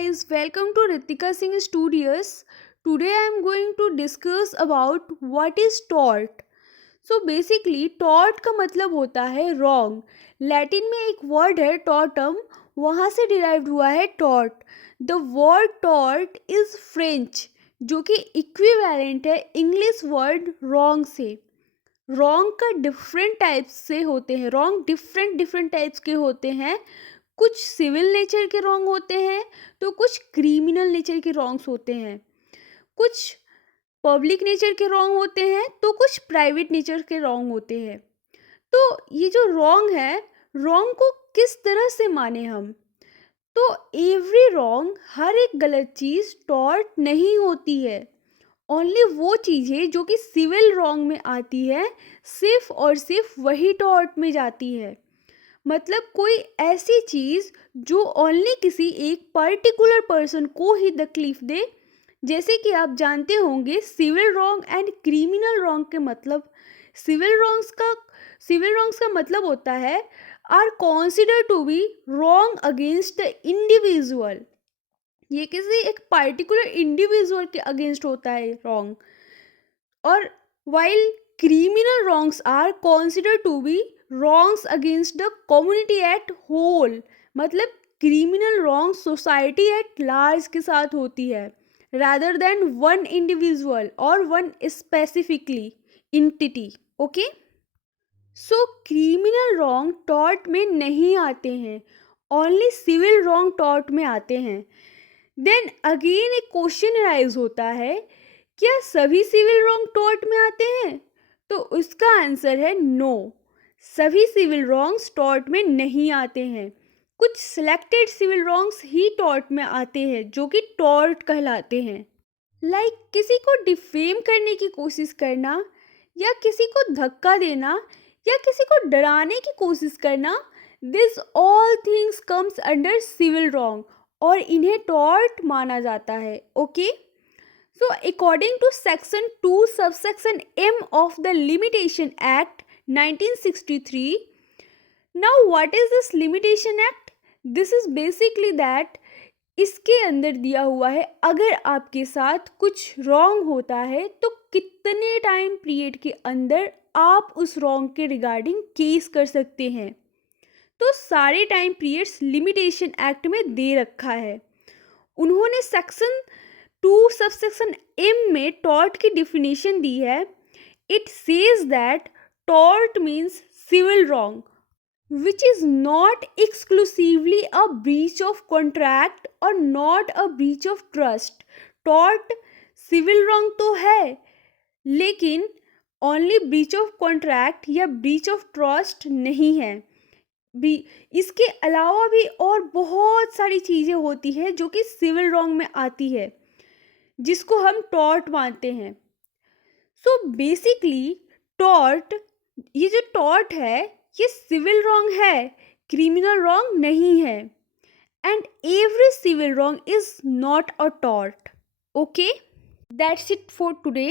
guys, welcome to Ritika Singh Studios. Today I am going to discuss about what is tort. So basically tort का मतलब होता है wrong. Latin में एक word है Tatum, वहाँ से डिराइव्ड हुआ है taught. The word taught is French जो कि इक्विवेलेंट है इंग्लिश वर्ड रॉन्ग से. रॉन्ग का डिफरेंट टाइप्स से होते हैं, रॉन्ग डिफरेंट डिफरेंट टाइप्स के होते हैं. कुछ सिविल नेचर के रॉन्ग होते हैं तो कुछ क्रिमिनल नेचर के रॉन्ग्स होते हैं. कुछ पब्लिक नेचर के रॉन्ग होते हैं तो कुछ प्राइवेट नेचर के रॉन्ग होते हैं. तो ये जो रॉन्ग है, रॉन्ग को किस तरह से माने हम? तो एवरी रॉन्ग, हर एक गलत चीज़ टॉर्ट नहीं होती है. ओनली वो चीज़ें जो कि सिविल रॉन्ग में आती है, सिर्फ और सिर्फ वही टॉर्ट में जाती है. मतलब कोई ऐसी चीज़ जो ओनली किसी एक पर्टिकुलर पर्सन को ही तकलीफ दे. जैसे कि आप जानते होंगे civil wrong and criminal wrong के मतलब. सिविल रॉन्ग्स का मतलब होता है are consider to be wrong against the individual. ये किसी एक पर्टिकुलर इंडिविजुअल के अगेंस्ट होता है रॉन्ग. और while criminal wrongs are considered to be wrongs against the community at whole. मतलब criminal wrong society at large के साथ होती है rather than वन इंडिविजुअल और one specifically entity. Okay, so criminal wrong tort में नहीं आते हैं, ओनली सिविल wrong टॉर्ट में आते हैं. देन अगेन एक क्वेश्चन राइज होता है, क्या सभी सिविल रॉन्ग टॉर्ट में आते हैं? तो उसका आंसर है नो. सभी सिविल रॉन्ग्स टॉर्ट में नहीं आते हैं. कुछ सिलेक्टेड सिविल रॉन्ग्स ही टॉर्ट में आते हैं जो कि टॉर्ट कहलाते हैं. लाइक किसी को डिफेम करने की कोशिश करना, या किसी को धक्का देना, या किसी को डराने की कोशिश करना. This all things comes under civil wrong और इन्हें टॉर्ट माना जाता है. Okay, so according to section 2 subsection M of the Limitation Act 1963, now what is this Limitation Act? This is basically that इसके अंदर दिया हुआ है अगर आपके साथ कुछ रॉन्ग होता है तो कितने टाइम पीरियड के अंदर आप उस रॉन्ग के रिगार्डिंग केस कर सकते हैं. तो सारे टाइम पीरियड्स लिमिटेशन एक्ट में दे रखा है. उन्होंने सेक्शन 2 सबसेक्शन एम में टॉर्ट की डिफिनेशन दी है. It says that tort means civil wrong which is not exclusively a breach of contract or not a breach of trust. Tort civil wrong तो है लेकिन ओनली ब्रीच ऑफ कॉन्ट्रैक्ट या breach of trust नहीं है. भी इसके अलावा भी और बहुत सारी चीज़ें होती है जो कि सिविल रॉन्ग में आती है जिसको हम टॉर्ट मानते हैं. सो बेसिकली टॉर्ट, ये जो टॉर्ट है ये सिविल रॉन्ग है, क्रिमिनल रॉन्ग नहीं है. And every civil wrong is not a tort. Okay, that's it for today.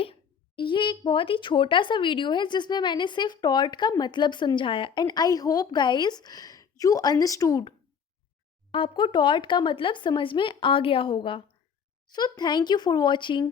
ये एक बहुत ही छोटा सा वीडियो है जिसमें मैंने सिर्फ टॉर्ट का मतलब समझाया and I hope guys you understood. आपको टॉर्ट का मतलब समझ में आ गया होगा. So thank you for watching.